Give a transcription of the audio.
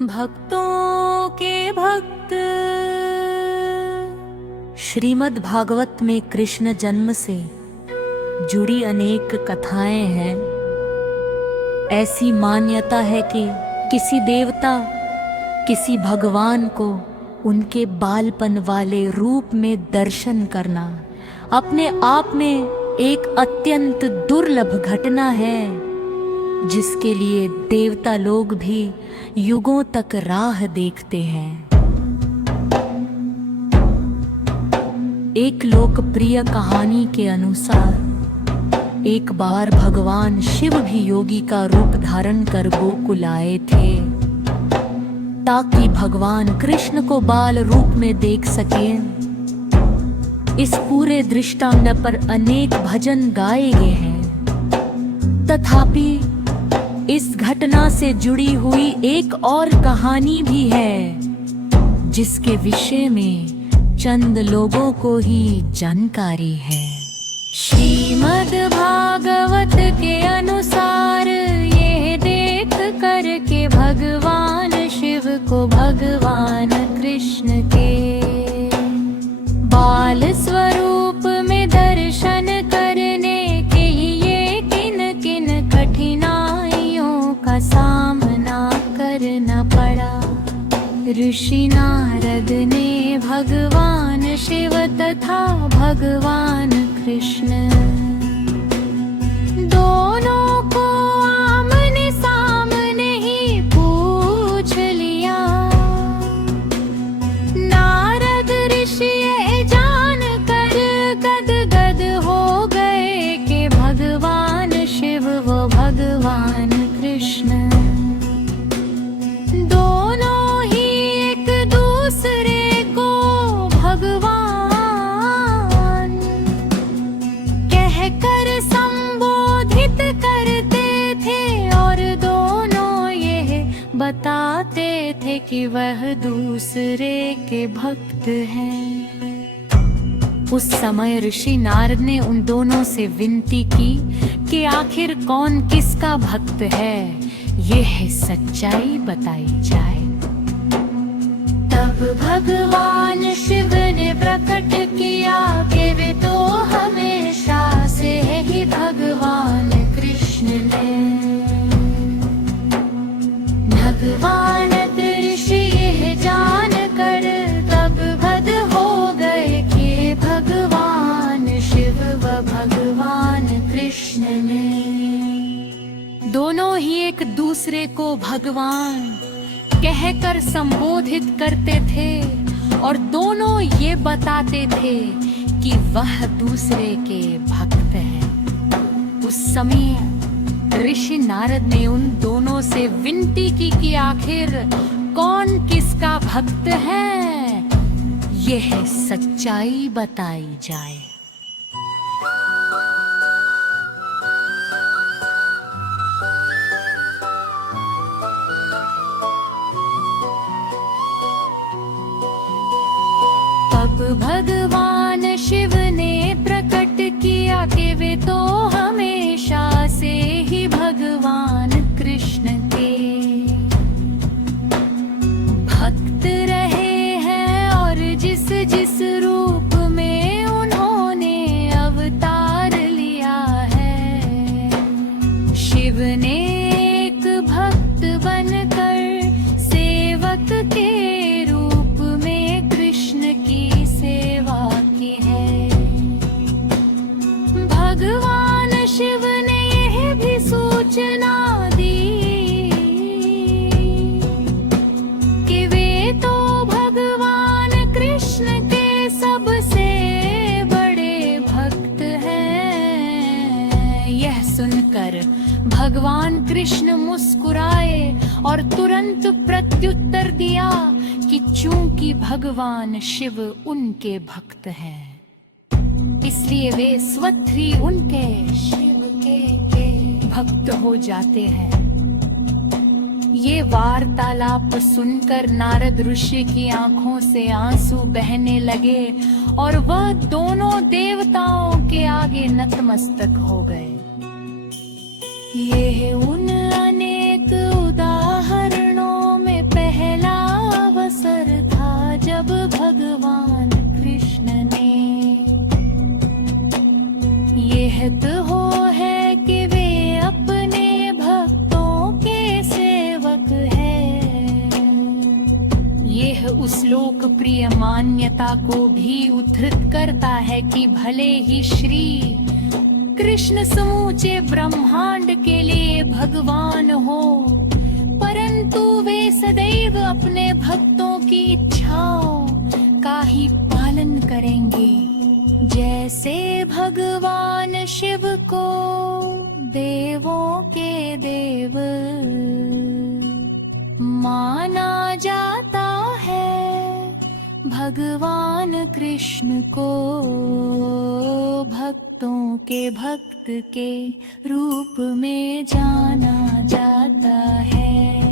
भक्तों के भक्त। श्रीमद् भागवत में कृष्ण जन्म से जुड़ी अनेक कथाएं हैं। ऐसी मान्यता है कि किसी देवता किसी भगवान को उनके बालपन वाले रूप में दर्शन करना अपने आप में एक अत्यंत दुर्लभ घटना है, जिसके लिए देवता लोग भी युगों तक राह देखते हैं। एक लोकप्रिय कहानी के अनुसार एक बार भगवान शिव भी योगी का रूप धारण कर गोकुल आए थे, ताकि भगवान कृष्ण को बाल रूप में देख सकें। इस पूरे दृष्टांत पर अनेक भजन गाए गए हैं, तथापि इस घटना से जुड़ी हुई एक और कहानी भी है, जिसके विषय में चंद लोगों को ही जानकारी है। श्रीमद् भागवत के अनुसार ये देख कर के भगवान शिव को भगवान कृष्ण के बाल स्वरूप में दर्शन करने के ये किन किन कठिनाइयों का सामना करना पड़ा। ऋषि नारद ने भगवान शिव तथा भगवान कृष्ण दोनों को आमने सामने ही पूछ लिया। नारद ऋषि ये जान कर गदगद हो गए कि भगवान शिव व भगवान कृष्ण दोनों ही एक दूसरे को भगवान कहकर संबोधित करते थे, और दोनों ये बताते थे कि वह दूसरे के भक्त हैं। उस समय ऋषि नारद ने उन दोनों से विनती की कि आखिर कौन किसका भक्त है, यह सच्चाई बताई जाए। तब भगवान शिव ने प्रकट किया कि वे तो हमेशा से ही भगवान कृष्ण ने। भगवान ऋषि यह जान कर तब भद हो गए कि भगवान शिव व भगवान कृष्ण ने दोनों ही एक दूसरे को भगवान कहकर संबोधित करते थे, और दोनों ये बताते थे कि वह दूसरे के भक्त हैं। उस समय ऋषि नारद ने उन दोनों से विनती की कि आखिर कौन किसका भक्त है, यह सच्चाई बताई जाए। तब भगवान शिव ने प्रकट किया कि वे तो हमेशा से ही भगवान कृष्ण के भक्त रहे हैं, और जिस जिस रूप में उन्होंने अवतार लिया है, शिव ने एक भक्त बनकर सेवक के रूप में कृष्ण की सेवा की है। भगवान शिव ने यह भी सूचना दी कि वे तो भगवान कृष्ण के सबसे बड़े भक्त हैं। यह सुनकर भगवान कृष्ण मुस्कुराए और तुरंत प्रत्युत्तर दिया कि चूंकि भगवान शिव उनके भक्त हैं, इसलिए वे स्वतः ही उनके शिव के भक्त हो जाते हैं। ये वार्तालाप सुनकर नारद ऋषि की आंखों से आंसू बहने लगे, और वह दोनों देवताओं के आगे नतमस्तक हो गए। ये उन अनेक उदाहरणों में पहले यह उस लोकप्रिय मान्यता को भी उद्धृत करता है कि भले ही श्री कृष्ण समूचे ब्रह्मांड के लिए भगवान हो, परंतु वे सदैव अपने भक्तों की इच्छाओं का ही पालन करेंगे। जैसे भगवान शिव को देवों के देव माना जाता है, भगवान कृष्ण को भक्तों के भक्त के रूप में जाना जाता है।